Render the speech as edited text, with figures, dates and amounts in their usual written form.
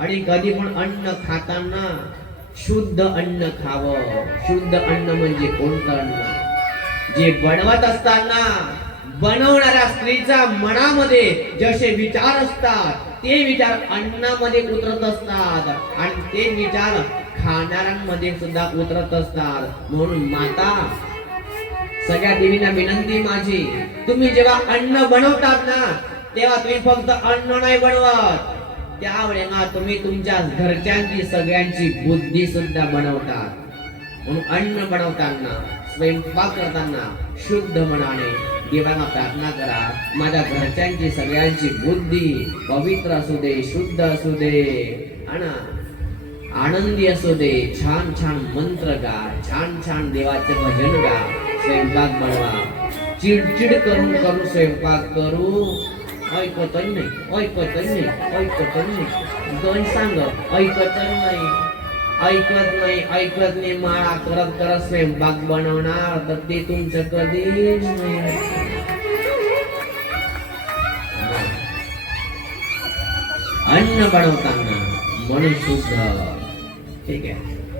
आणि कधी पण अन्न खाताना शुद्ध अन्न खावं. शुद्ध अन्न म्हणजे कोणतं अन्न? जे बनवत असताना बनवणाऱ्या स्त्रीच्या मनामध्ये जसे विचार असतात ते विचार अन्नामध्ये उतरत असतात आणि ते विचार खाणाऱ्यांमध्ये सुद्धा उतरत असतात. म्हणून माता, सगळ्या देवींना विनंती माझी, तुम्ही जेव्हा अन्न बनवतात ना तेव्हा तुम्ही फक्त अन्न नाही बनवत, त्यावेळेला तुम्ही तुमच्या घरच्यांची सगळ्यांची बुद्धी सुद्धा बनवतात. म्हणून अन्न बनवताना स्वयंपाक करताना शुद्ध मनाने देवाला प्रार्थना करा, माझ्या घरच्यांची सगळ्यांची बुद्धी पवित्र असू दे, शुद्ध असू दे आणि आनंदी असू दे. छान छान मंत्र गा, छान छान देवाचे भजन गा, स्वयंपाक बनवा. चिडचिड करून करू स्वयंपाक करू ऐकत नाही, ऐकत नाही, ऐकत नाही. दोन सांग ऐकत नाही, ऐकत नाही, ऐकत नाही. माळा करत करत स्वयंपाक बनवणार तर ते तुमचं कधीच नाही. अन्न बनवताना मन शुद्ध. ठीक आहे.